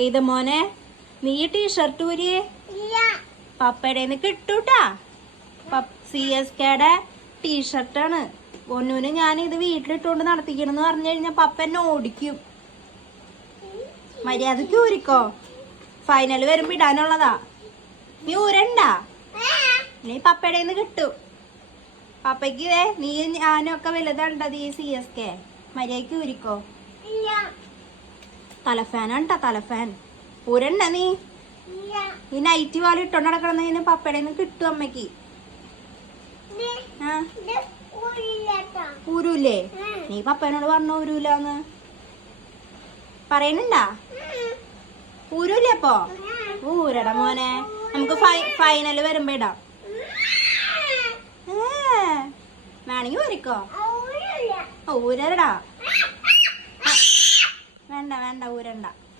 ഏത് മോനെ? നീ ടീഷർട്ട് ഊരിയേ? പപ്പയുടെ കിട്ടൂട്ടാ. സി എസ് കെയുടെ ടീഷർട്ടാണ് ഒന്നൂന് ഞാൻ ഇത് വീട്ടിലിട്ടുകൊണ്ട് നടത്തിക്കണെന്ന് പറഞ്ഞു കഴിഞ്ഞാൽ പപ്പ എന്നെ ഓടിക്കും. മര്യാദയ്ക്ക് ഊരിക്കോ. ഫൈനൽ വരുമ്പോ ഇടാനുള്ളതാ. നീ ഊരണ്ട. നീ പപ്പയുടെ നിന്ന് കിട്ടും. പപ്പയ്ക്ക് നീ ഞാനും ഒക്കെ വലുതുണ്ടത് ഈ സി എസ് കെ മര്യാദയ്ക്ക് ഊരിക്കോ. തലഫാനാണ്ടാ തലഫാൻ? പൂരണ്ട നീ? ഈ നൈറ്റ് വാൽ ഇട്ടോണ്ട് നടക്കണമെന്ന് പപ്പയുടെ നിന്ന് കിട്ടും അമ്മയ്ക്ക് ഊരൂല്ലേ ഊരൂലേ? നീ പപ്പനോട് പറഞ്ഞു ഊരൂലെന്ന്? പറയണില്ല? ഊരൂല്ലേ അപ്പോ? ഊരട മോനെ. നമുക്ക് ഫൈനൽ വരുമ്പോ ഇടാം. വേണമെങ്കി വരക്കോ ഊരടാ. ഉണ്ടാവും